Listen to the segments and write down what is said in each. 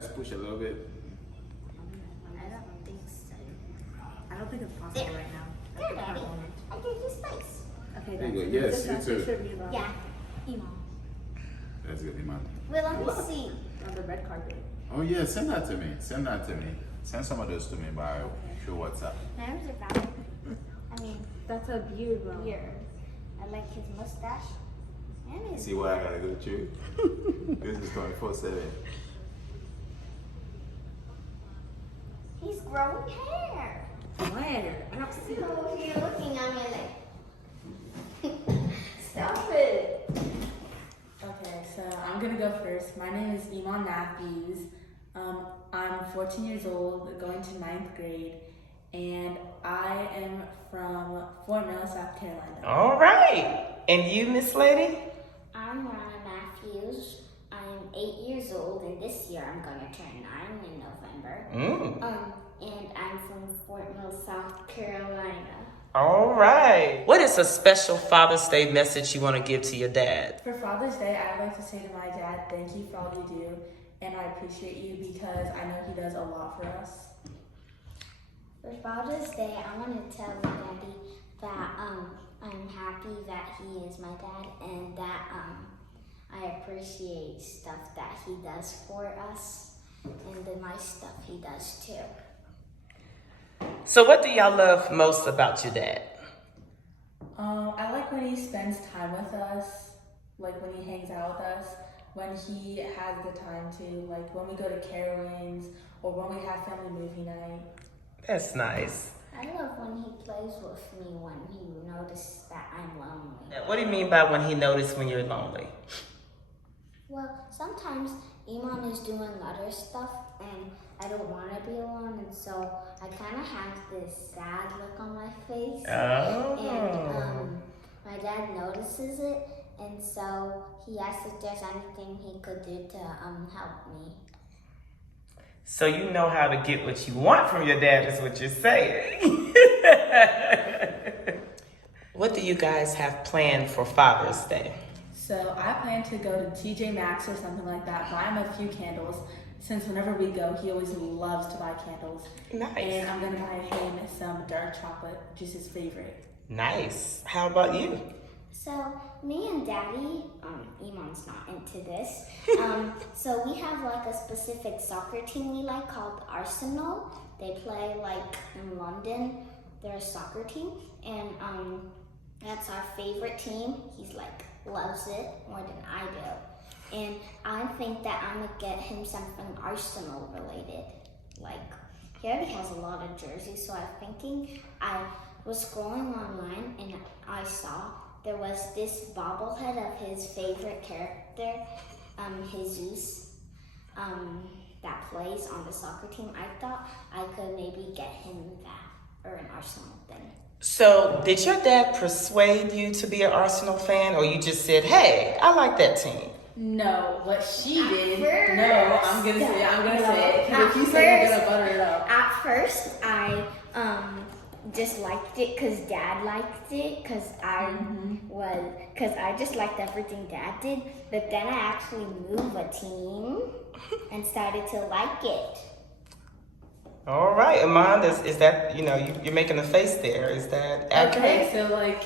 Let's push a little bit. I don't think so. I don't think it's possible right now. There, Daddy. I gave you space. Okay, There you that's go. Yes, you too. Yeah. Iman. That's good, Iman. Well, let me see. On the red carpet. Oh yeah, send that to me. Send that to me. Send some of those to me by through WhatsApp. Name's about. I mean, That's a beard, beard. I like his mustache. And his. See why I gotta go through? This is 24/7. He's growing hair. Where? I don't see it. Oh, you're looking at me like. Stop it. Okay, so I'm gonna go first. My name is Iman Matthews. I'm 14 years old, going to 9th grade, and I am from Fort Mill, South Carolina. All right. And you, Miss Lady? I'm Rana Matthews. I'm 8 years old, and this year I'm gonna turn 9 in November. And I'm from Fort Mill, South Carolina. All right. What is a special Father's Day message you want to give to your dad? For Father's Day, I'd like to say to my dad, thank you for all you do, and I appreciate you because I know he does a lot for us. For Father's Day, I want to tell my daddy that I'm happy that he is my dad and that I appreciate stuff that he does for us and the nice stuff he does too. So what do y'all love most about your dad? I like when he spends time with us, like when he hangs out with us, when he has the time to, like when we go to carolings or when we have family movie night. That's nice. I love when he plays with me when he notices that I'm lonely. What do you mean by when he noticed when you're lonely? Well, sometimes Iman is doing other stuff and I don't want to be alone, and so I kind of have this sad look on my face. Oh. And my dad notices it, and so he asks if there's anything he could do to help me. So you know how to get what you want from your dad is what you're saying. What do you guys have planned for Father's Day? So I plan to go to TJ Maxx or something like that, buy him a few candles, since whenever we go, he always loves to buy candles. Nice. And I'm gonna buy him some dark chocolate, which is his favorite. Nice. How about you? So me and Daddy, Iman's not into this. So we have like a specific soccer team we like called Arsenal. They play like in London. They're a soccer team, and that's our favorite team. He's like loves it more than I do, and I think that I'm gonna get him something Arsenal related. Like he already has a lot of jerseys, so I'm thinking I was scrolling online and I saw there was this bobblehead of his favorite character, Jesus, that plays on the soccer team. I thought I could maybe get him that or an Arsenal thing. So did your dad persuade you to be an Arsenal fan, or you just said, hey, I like that team? No, what she did. First, no, I'm gonna say it. 'Cause if you say you're gonna butter it up. At first, I just liked it because Dad liked it because I just liked everything Dad did. But then I actually moved a team and started to like it. All right, Iman, is that, you're making a face there. Is that accurate? Okay, so like,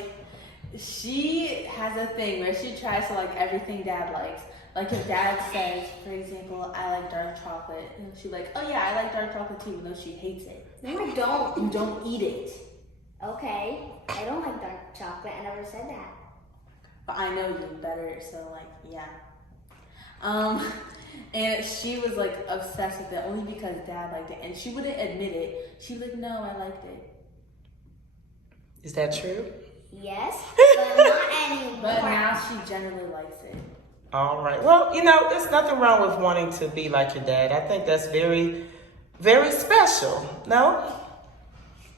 she has a thing where she tries to like everything Dad likes. Like if Dad says, for example, I like dark chocolate, and she's like, oh yeah, I like dark chocolate too, even though she hates it. No, I don't. You don't eat it. Okay, I don't like dark chocolate. I never said that. But I know you better, so like, yeah. And she was like obsessed with it only because Dad liked it, and she wouldn't admit it. She was like, no, I liked it. Is that true? Yes, but not anymore. But now she generally likes it. All right. Well, there's nothing wrong with wanting to be like your dad. I think that's very, very special. No?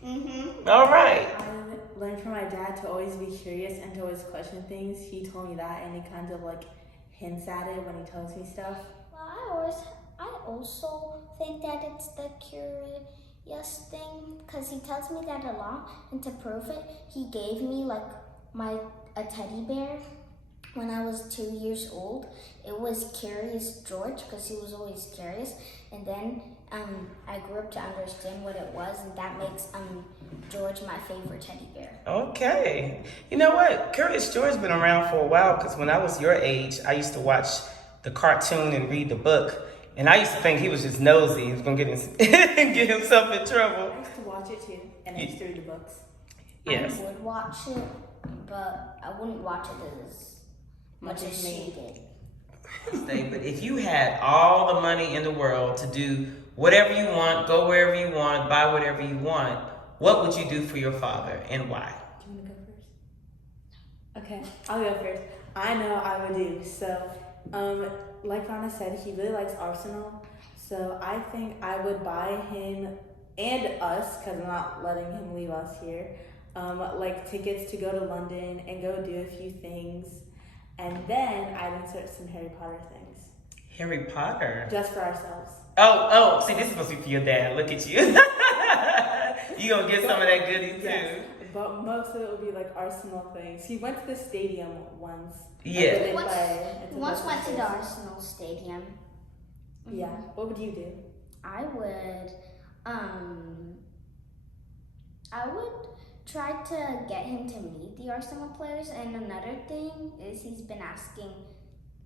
Mm-hmm. All right. I learned from my dad to always be curious and to always question things. He told me that, and he kind of like hints at it when he tells me stuff. Well, I also think that it's the curious thing because he tells me that a lot, and to prove it, he gave me like a teddy bear when I was 2 years old. It was Curious George because he was always curious. And then I grew up to understand what it was, and that makes George my favorite teddy bear. Okay. You know what? Curious George's been around for a while because when I was your age, I used to watch the cartoon and read the book. And I used to think he was just nosy. He was going to get himself in trouble. I used to watch it too, and I used to read the books. Yes. I would watch it, but I wouldn't watch it as much as she did. But if you had all the money in the world to do whatever you want, go wherever you want, buy whatever you want, what would you do for your father and why? Do you want to go first? Okay, I'll go first. I know I would do. So, like Rana said, he really likes Arsenal. So I think I would buy him and us, because I'm not letting him leave us here, like tickets to go to London and go do a few things. And then I'd insert some Harry Potter things. Harry Potter? Just for ourselves. Oh, see, this is supposed to be for your dad. Look at you. You gonna get some of that goodie too. Yes, but most of it would be like Arsenal things. He went to the stadium once. Yeah. He once went to the Arsenal stadium. Yeah. What would you do? I would try to get him to meet the Arsenal players, and another thing is he's been asking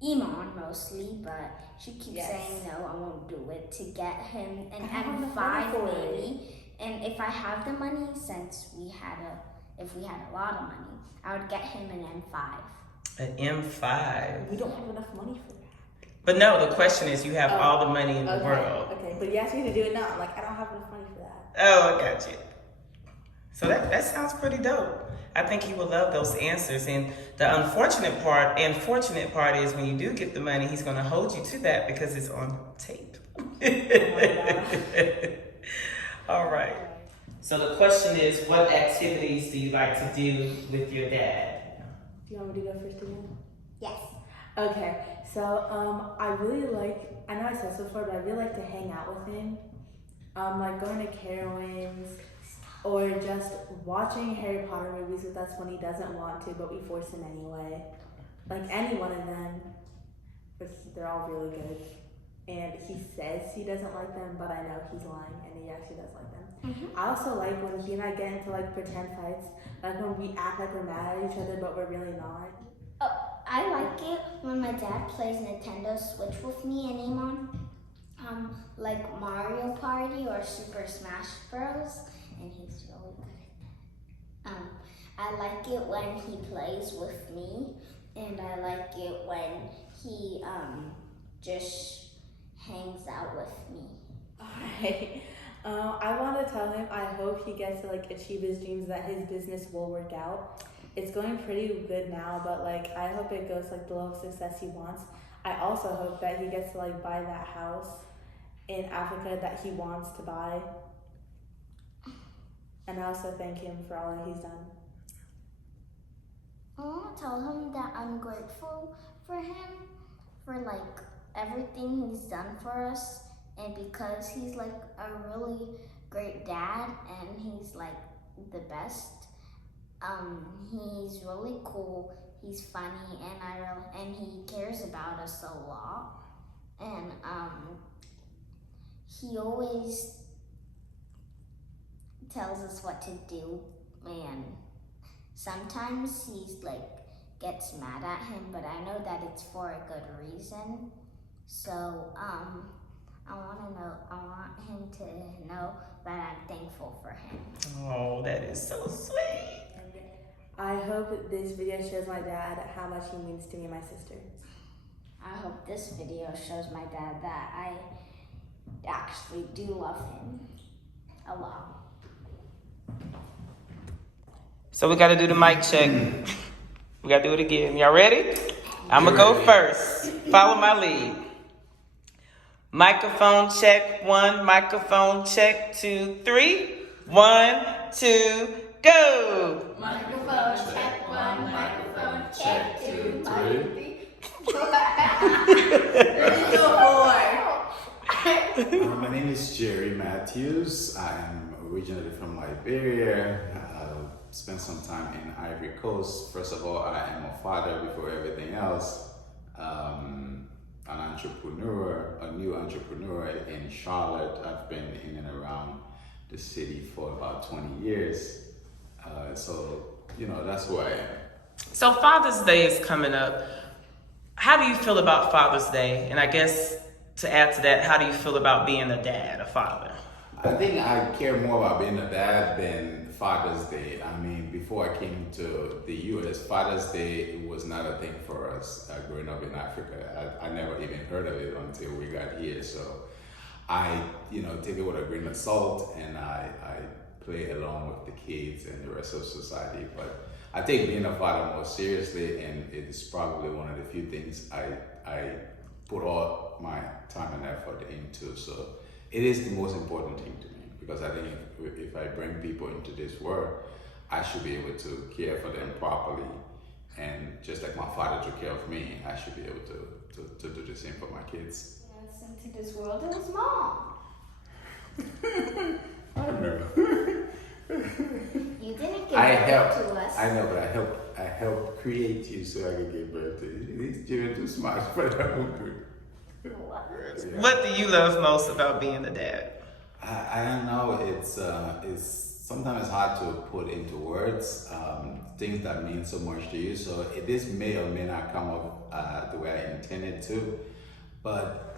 Iman mostly, but she keeps saying no, I won't do it, to get him an M5 maybe. And if I have the money, if we had a lot of money, I would get him an M5. An M5? We don't have enough money for that. But no, the question is, you have all the money in the world. Okay, but you asked me to do it now. Like, I don't have enough money for that. Oh, I got you. So that sounds pretty dope. I think he will love those answers. And the unfortunate part and fortunate part is when you do get the money, he's going to hold you to that because it's on tape. All right. So the question is, what activities do you like to do with your dad? Do you want me to go first again? Yes. Okay, so I really like, I know I said so before, but I really like to hang out with him. Like going to Carowinds or just watching Harry Potter movies with us when he doesn't want to, but we force him anyway. Like any one of them, because they're all really good. And he says he doesn't like them, but I know he's lying and he actually does like them. Mm-hmm. I also like when he and I get into like pretend fights, like when we act like we're mad at each other, but we're really not. Oh, I like it when my dad plays Nintendo Switch with me and Iman, like Mario Party or Super Smash Bros. And he's really good at that. I like it when he plays with me, and I like it when he just hangs out with me. Alright. I want to tell him I hope he gets to like achieve his dreams, that his business will work out. It's going pretty good now, but like I hope it goes like the level of success he wants. I also hope that he gets to like buy that house in Africa that he wants to buy. And I also thank him for all that he's done. I want to tell him that I'm grateful for him, for like everything he's done for us, and because he's like a really great dad and he's like the best. He's really cool, he's funny, and he cares about us a lot. And he always tells us what to do, and sometimes he's like gets mad at him, but I know that it's for a good reason. So I want him to know that I'm thankful for him. Oh, that is so sweet. I hope this video shows my dad how much he means to me and my sister. I hope this video shows my dad that I actually do love him a lot. So we got to do the mic check. We got to do it again. Y'all ready? I'm going to go first. Follow my lead. Microphone check 1, microphone check 2, 3. 1, 2, go. Microphone check 1, microphone check 2, 3. My name is Jerry Matthews. I'm originally from Liberia. Spent some time in Ivory Coast. First of all, I am a father before everything else. An entrepreneur, a new entrepreneur in Charlotte. I've been in and around the city for about 20 years. So, that's who I am. So Father's Day is coming up. How do you feel about Father's Day? And I guess to add to that, how do you feel about being a dad, a father? I think I care more about being a dad than Father's Day. I mean, before I came to the U.S., Father's Day was not a thing for us growing up in Africa. I never even heard of it until we got here. So I, take it with a grain of salt, and I play along with the kids and the rest of society. But I take being a father more seriously, and it's probably one of the few things I put all my time and effort into. So it is the most important thing to me, because I think if I bring people into this world, I should be able to care for them properly. And just like my father took care of me, I should be able to do the same for my kids. Yes, into this world, it was mom. I don't know. You didn't give I birth helped. to us. I know, but I helped create you so I could give birth to you. These children too smart, but I won't do it. What? Yeah. What do you love most about being a dad? I don't know. It's sometimes hard to put into words things that mean so much to you. So this may or may not come up the way I intended to, but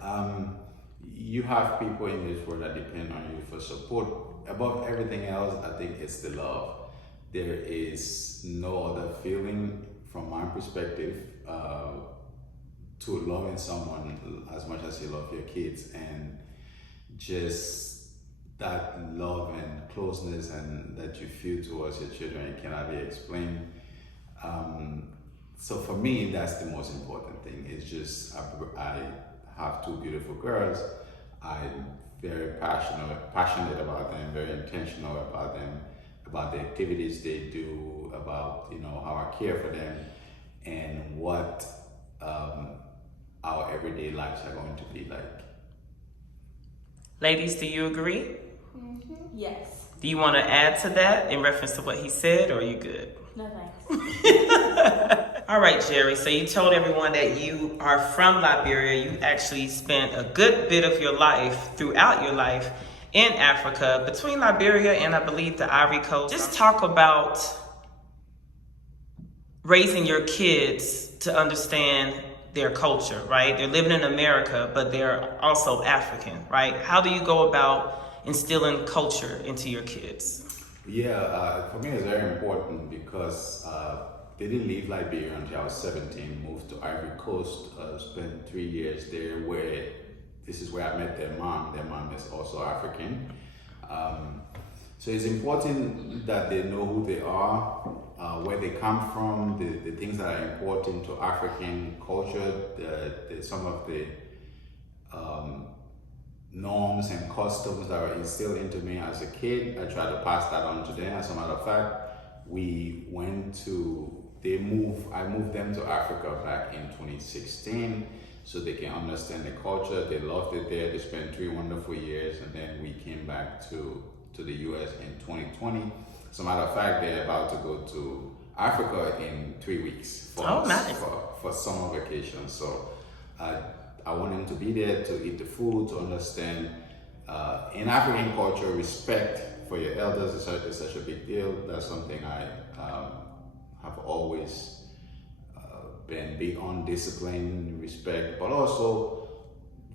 you have people in this world that depend on you for support. Above everything else, I think it's the love. There is no other feeling from my perspective to loving someone as much as you love your kids, and just that love and closeness and that you feel towards your children, it cannot be explained. So for me, that's the most important thing. It's just I have two beautiful girls. I'm very passionate about them, very intentional about them, about the activities they do, about how I care for them, and what our everyday lives are going to be like. Ladies, do you agree? Mm-hmm. Yes. Do you want to add to that in reference to what he said, or are you good? No thanks. All right, Jerry. So you told everyone that you are from Liberia. You actually spent a good bit of your life, throughout your life, in Africa, between Liberia and I believe the Ivory Coast. Just talk about raising your kids to understand their culture, right? They're living in America, but they're also African, right? How do you go about instilling culture into your kids? Yeah, for me it's very important because they didn't leave Liberia until I was 17, moved to Ivory Coast, spent 3 years there, where this is where I met their mom. Their mom is also African. So it's important that they know who they are, where they come from, the things that are important to African culture, some of the norms and customs that were instilled into me as a kid. I tried to pass that on to them. As a matter of fact, I moved them to Africa back in 2016 so they can understand the culture. They loved it there. They spent 3 wonderful years, and then we came back to the US in 2020. As a matter of fact, they're about to go to Africa in 3 weeks for summer vacation. So I want them to be there to eat the food, to understand in African culture, respect for your elders is such a big deal. That's something I have always been big on: discipline, respect, but also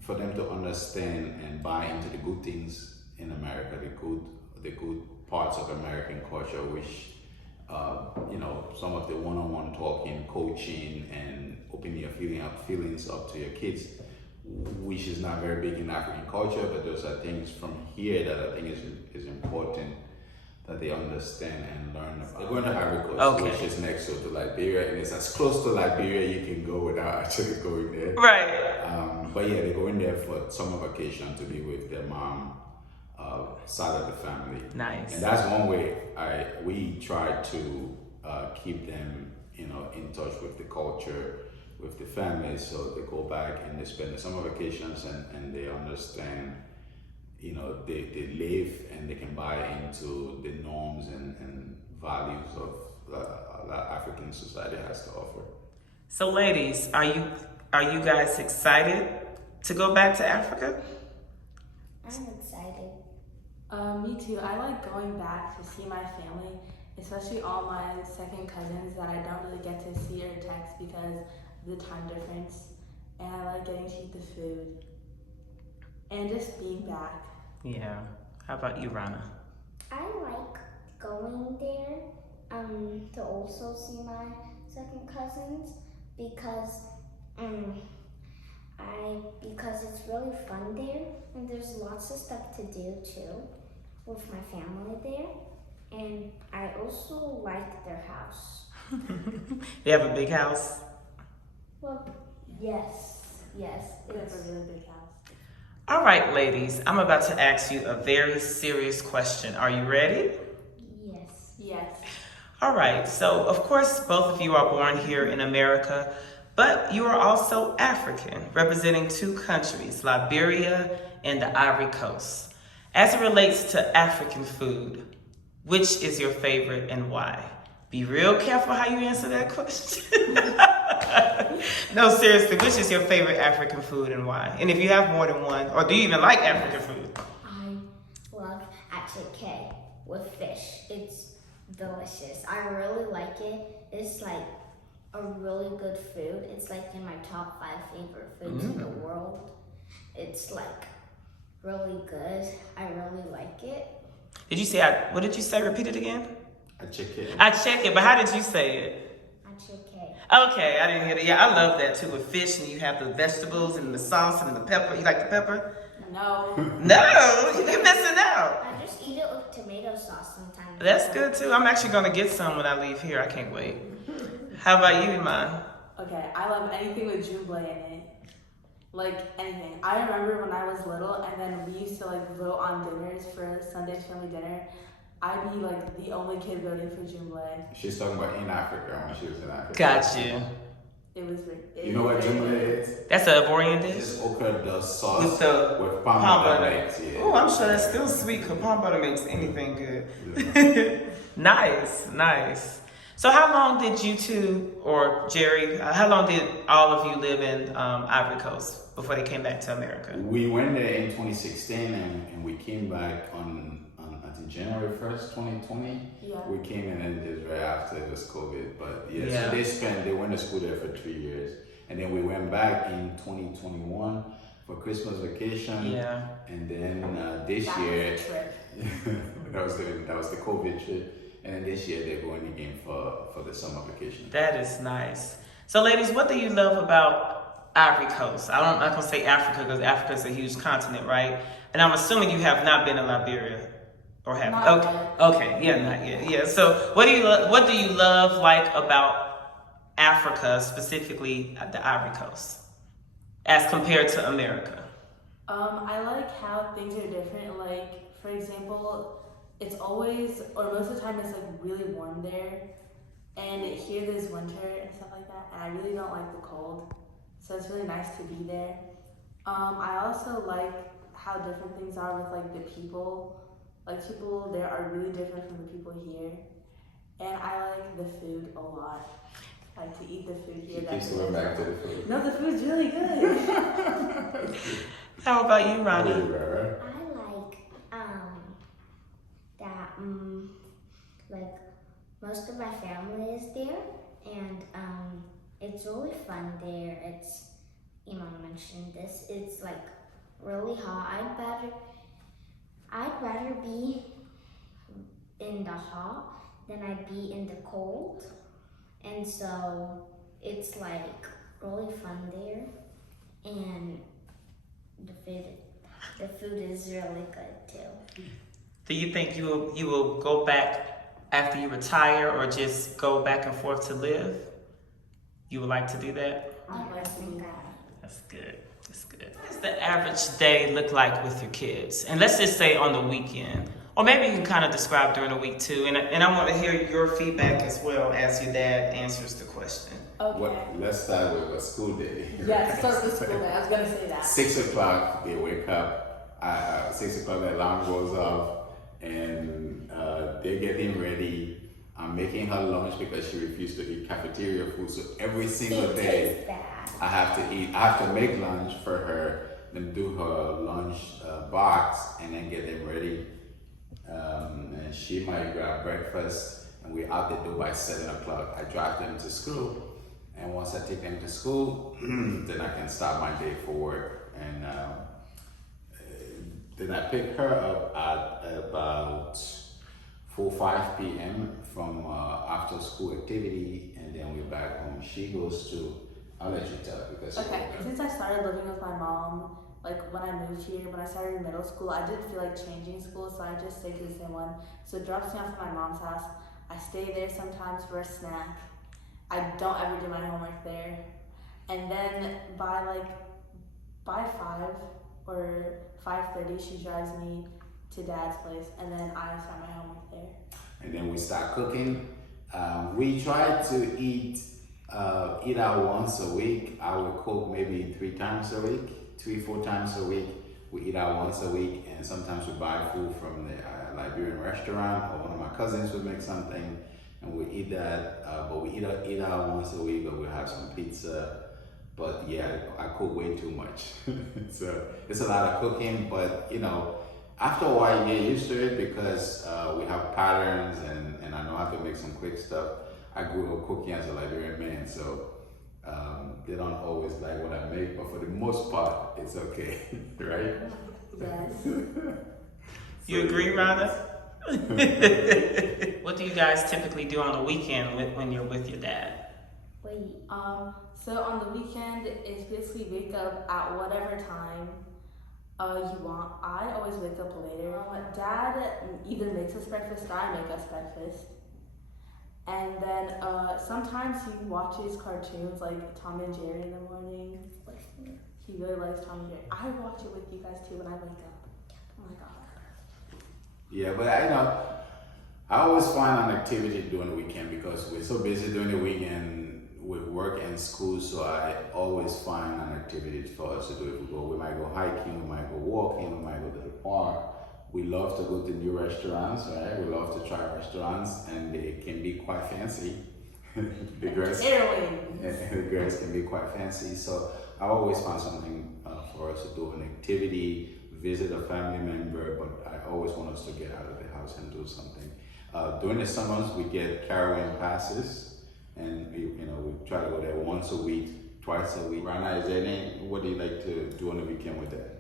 for them to understand and buy into the good things in America, the good parts of American culture, which some of the one-on-one talking, coaching, and opening your feelings up to your kids, which is not very big in African culture, but those are things from here that I think is important that they understand and learn about. They're going to Ivory Coast, which is next to Liberia, and it's as close to Liberia you can go without actually going there. Right. But yeah, they're going there for summer vacation to be with their mom side of the family. Nice. And that's one way we try to keep them, in touch with the culture, with the families. So they go back and they spend the summer vacations and they understand, they live and they can buy into the norms and values of that African society has to offer. So, ladies, are you guys excited to go back to Africa? I'm excited. Me too. I like going back to see my family, especially all my second cousins that I don't really get to see or text because of the time difference. And I like getting to eat the food and just being back. Yeah. How about you, Rana? I like going there to also see my second cousins because because it's really fun there and there's lots of stuff to do too with my family there, and I also like their house. They have a big house? Well, yes, They have a really big house. All right, ladies, I'm about to ask you a very serious question. Are you ready? Yes. Yes. All right, so of course, both of you are born here in America, but you are also African, representing two countries, Liberia and the Ivory Coast. As it relates to African food, which is your favorite and why? Be real careful how you answer that question. No, seriously, which is your favorite African food and why? And if you have more than one, or do you even like African food? I love atike with fish. It's delicious. I really like it. It's like a really good food. It's like in my top 5 favorite foods in the world. It's like really good. I really like it. Did you say, what did you say? Repeat it again. I check it. I check it, but how did you say it? Atike. Okay, I didn't hear that. Yeah, I love that too with fish, and you have the vegetables and the sauce and the pepper. You like the pepper? No. No, you're missing out. I just eat it with tomato sauce sometimes. That's good too. I'm actually gonna get some when I leave here. I can't wait. How about you, Iman? Okay, I love anything with jumble in it. Like anything. I remember when I was little and then we used to like vote on dinners for Sunday's family dinner. I'd be like the only kid voting for jumble. She's talking about in Africa when she was in Africa. Gotcha. It was You know what jumble is? That's a Ivorian dish? It's okra dust sauce With the with palm palm butter butter. mix. Yeah. Oh, I'm sure that's still sweet because palm butter makes anything good. Nice. So how long did you two, or Jerry, how long did all of you live in Ivory Coast before they came back to America? We went there in 2016 and we came back on I think January 1st, 2020. Yeah. We came in and just right after it was COVID. But Yeah. so they went to school there for 3 years. And then we went back in 2021 for Christmas vacation. Yeah. And then this that year, was a trip. that was the COVID trip. And then this year they're going again for the summer vacation. That is nice. So ladies, what do you love about Ivory Coast? I'm not gonna say Africa because Africa is a huge continent, right? And I'm assuming you have not been to Liberia. Or have Not okay, yet. okay, yeah, not yet, yeah. So, what do you love like about Africa, specifically at the Ivory Coast, as compared to America? I like how things are different. Like, for example, it's always, or most of the time, it's like really warm there. And here there's winter and stuff like that. And I really don't like the cold. So it's really nice to be there. I also like how different things are with like the people. Like people there are really different from the people here. And I like the food a lot. I like to eat the food here. She keeps going back to the food. No, the food's really good. How about you, Oh, Ronnie? yeah, right. I like that like most of my family is there, and it's really fun there. It's Iman mentioned this. It's like really hot. I'd rather be in the hot than I'd be in the cold, and so it's like really fun there, and the food is really good too. Do you think you will go back after you retire, or just go back and forth to live? You would like to do that? I'd like to do that. That's good. That's good. What does the average day look like with your kids? And let's just say on the weekend. Or maybe you can kind of describe during the week too. And I want to hear your feedback as well as your dad answers the question. Let's start with a school day. Yeah, start with school day. I was gonna say that. 6 o'clock, they wake up. 6 o'clock, the alarm goes off, and they're getting ready. I'm making her lunch because she refused to eat cafeteria food. So every single day, I have to eat. I have to make lunch for her, then do her lunch box, and then get them ready. And she might grab breakfast, and we're out the door by 7 o'clock. I drive them to school. And once I take them to school, then I can start my day for work. And then I pick her up at about 4-5 p.m. from after school activity, and then we're back home. She goes to, I'll let you tell because. Okay, since I started living with my mom, like when I moved here, when I started in middle school, I didn't feel like changing school, so I just stayed to the same one. So it drops me off at my mom's house. I stay there sometimes for a snack. I don't ever do my homework there. And then by 5 or 5:30, she drives me to Dad's place, and then I start my homework there. And then we start cooking. We try to eat out once a week. I will cook maybe 3 times a week, 3-4 times a week. We eat out once a week, and sometimes we buy food from the Liberian restaurant, or one of my cousins would make something. And we eat that, but we eat out once a week, but we have some pizza. But yeah, I cook way too much. So it's a lot of cooking, but after a while you get used to it because we have patterns and I know how to make some quick stuff. I grew up cooking as a Liberian man, so they don't always like what I make, but for the most part, it's okay, right? Yes. You agree, Rana? What do you guys typically do on the weekend when you're with your dad? So on the weekend, it's basically wake up at whatever time you want. I always wake up later. Dad either makes us breakfast or I make us breakfast. And then sometimes he watches cartoons like Tom and Jerry in the morning. He really likes Tom and Jerry. I watch it with you guys too when I wake up. Oh my god. Yeah, but I always find an activity during the weekend because we're so busy during the weekend with work and school, so I always find an activity for us to do. We might go hiking, we might go walking, we might go to the park. We love to go to new restaurants, right? We love to try restaurants, and they can be quite fancy. The girls can be quite fancy, so I always find something for us to do, an activity, visit a family member, but I always want us to get out of the house and do something. During the summers, we get caravan passes, and we try to go there once a week, twice a week. Rana, what do you like to do on the weekend with that?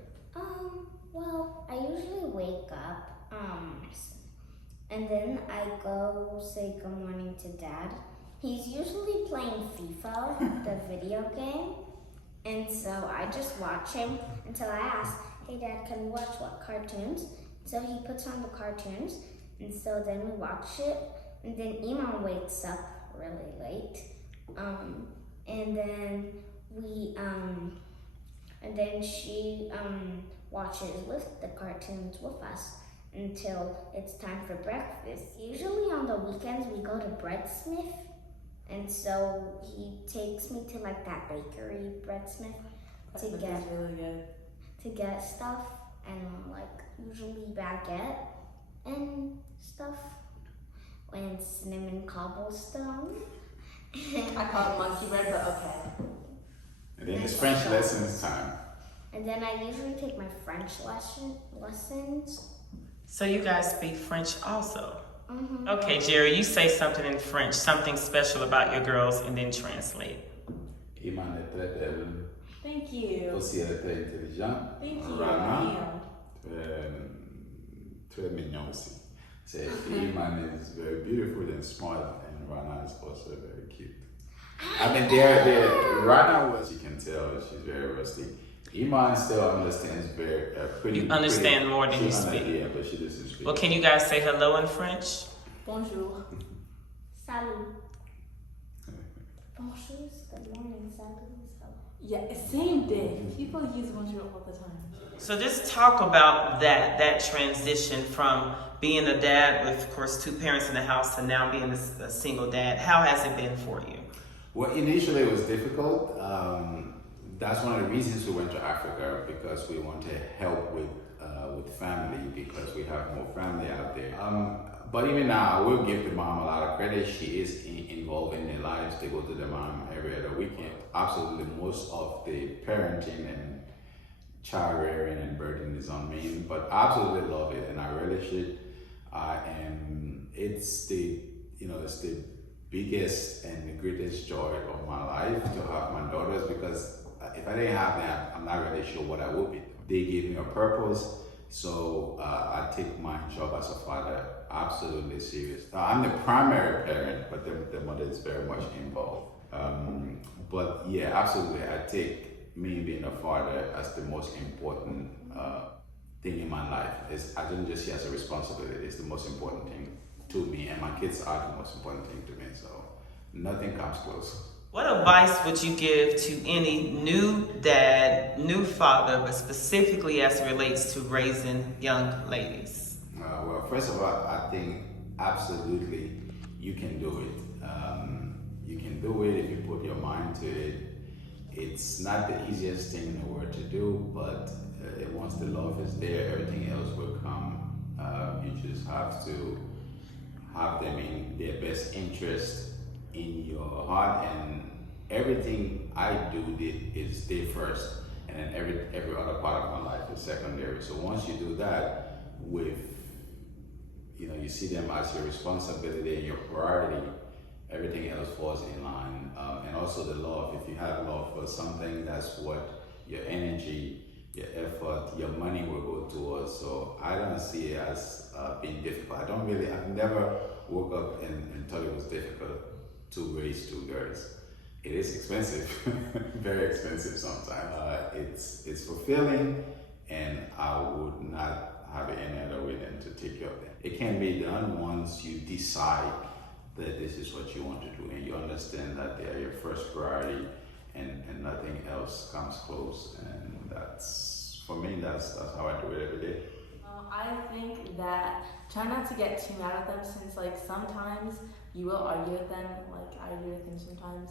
Well, I usually wake up, and then I go say good morning to Dad. He's usually playing FIFA, the video game, and so I just watch him until I ask, hey Dad, can we watch what cartoons? So he puts on the cartoons, and so then we watch it, and then Iman wakes up really late, and then she watches with the cartoons with us until it's time for breakfast. Usually on the weekends we go to Breadsmith, and so he takes me to that bakery Breadsmith to get stuff, and usually baguette and stuff, and cinnamon cobblestone. I call it monkey bread, but okay. And then it's French lessons time. And then I usually take my French lessons. So you guys speak French also? Mm-hmm. Okay, Jerry, you say something in French, something special about your girls, and then translate. Iman est très belle. Thank you. Aussi, elle est très intelligente. Thank you. Rana, très mignon aussi. Iman is very beautiful and smart, and Rana is also very cute. I mean, Rana, you can tell, she's very rusty. Iman still understands pretty. You understand more than you speak. Yeah, but she doesn't speak. Well, can you guys say hello in French? Bonjour. Salut. Bonjour. Good morning. Salut. Yeah, same day. People use bonjour all the time. So just talk about that transition from being a dad with, of course, 2 parents in the house to now being a single dad. How has it been for you? Well, initially it was difficult. That's one of the reasons we went to Africa, because we want to help with family, because we have more family out there. But even now, I will give the mom a lot of credit. She is involved in their lives. They go to the mom every other weekend. Absolutely, most of the parenting and child rearing and birthing is on me, but I absolutely love it and I relish it. And it's it's the biggest and the greatest joy of my life to have my daughters, because if I didn't have them, I'm not really sure what I would be. They give me a purpose, so I take my job as a father absolutely serious. I'm the primary parent, but the mother is very much involved. But yeah, absolutely, I take me being a father as the most important thing in my life. I don't just see it as a responsibility, it's the most important thing to me, and my kids are the most important thing to me, so nothing comes close. What advice would you give to any new dad, new father, but specifically as it relates to raising young ladies? Well, first of all, I think absolutely you can do it. You can do it if you put your mind to it. It's not the easiest thing in the world to do, but once the love is there, everything else will come. You just have to have them in their best interest in your heart, and everything I do is there first, and then every other part of my life is secondary. So once you do that, with you see them as your responsibility and your priority, everything else falls in line. And also the love. If you have love for something, that's what your energy, your effort, your money will go towards. So I don't see it as being difficult. I've never woke up and thought it was difficult to raise two girls. It is expensive, very expensive sometimes. It's fulfilling, and I would not have it any other way than to take care of them. It can be done once you decide that this is what you want to do, and you understand that they are your first priority, and nothing else comes close. And that's, for me, that's how I do it every day. I think that try not to get too mad at them, since sometimes you will argue with them. I argue with him sometimes,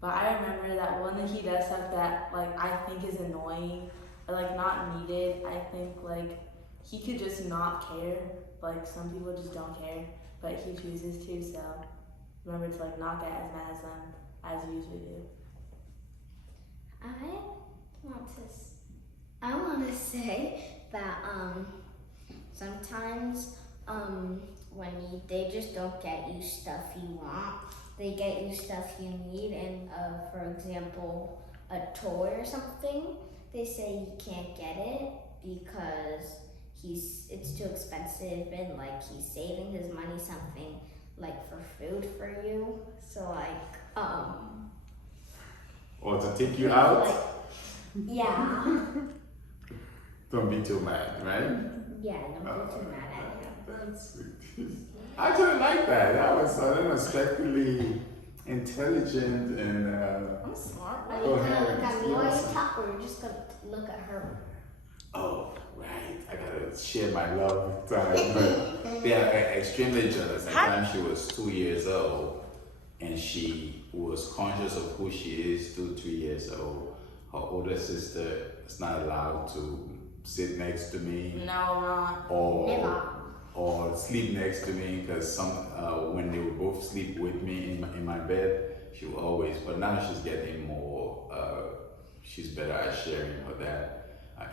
but I remember that when he does stuff that I think is annoying or not needed, I think he could just not care. Some people just don't care, but he chooses to. So remember to not get as mad as them as you usually do. I want to say that sometimes when they just don't get you stuff you want, they get you stuff you need. And for example, a toy or something, they say you can't get it because it's too expensive, and he's saving his money something for food for you. So Or to take you out. Yeah. Don't be too mad, right? Yeah, don't be too mad at him. That's sweet. I actually like that. That was unexpectedly intelligent and. I'm smart. Are you gonna look at me while you talk, or you're just gonna look at her? Oh, right. I gotta share my love time. But they are extremely jealous. At the time she was 2 years old, and she was conscious of who she is, 2-3 years old. Her older sister is not allowed to sit next to me. No, not. Or sleep next to me, because when they would both sleep with me in my bed, she would always. But now she's getting more. She's better at sharing her dad.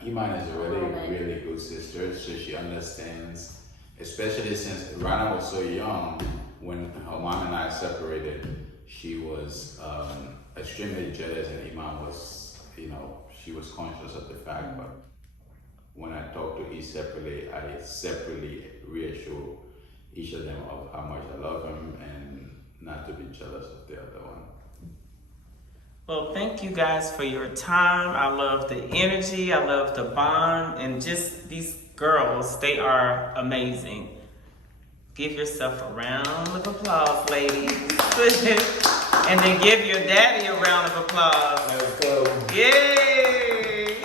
Iman is a really good sister, so she understands, especially since Rana was so young when her mom and I separated. She was extremely jealous, and Iman was, she was conscious of the fact. But when I talk to each separately, I separately reassure each of them of how much I love them and not to be jealous of the other one. Well, thank you guys for your time. I love the energy. I love the bond. And just these girls, they are amazing. Give yourself a round of applause, ladies. And then give your daddy a round of applause. Let's go. Yay!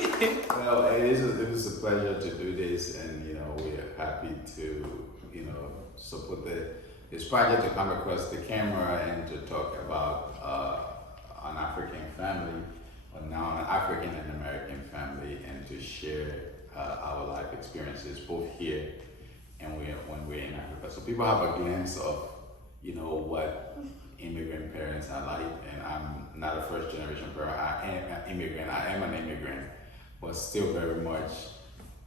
Well, it is a pleasure to do this, and we're happy to support this project, to come across the camera and to talk about an African family, or now an African and American family, and to share our life experiences both here and when we're in Africa. So people have a glimpse of, what immigrant parents are like. And I'm not a first generation parent. I am an immigrant. I am an immigrant, but still very much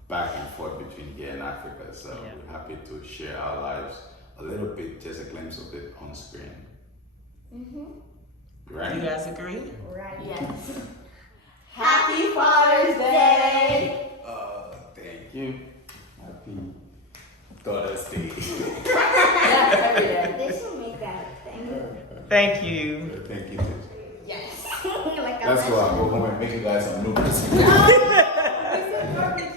back and forth between here and Africa. So we're happy to share our lives a little bit, just a glimpse of it on screen. Right? You guys agree? Right. Yes. Happy Father's Day! Thank you. Happy Father's Day. Yes, every day. They should make that a thing. Thank you. Thank you. Yes. Like a That's why I'll go home and make you guys some noodles. Barbecue.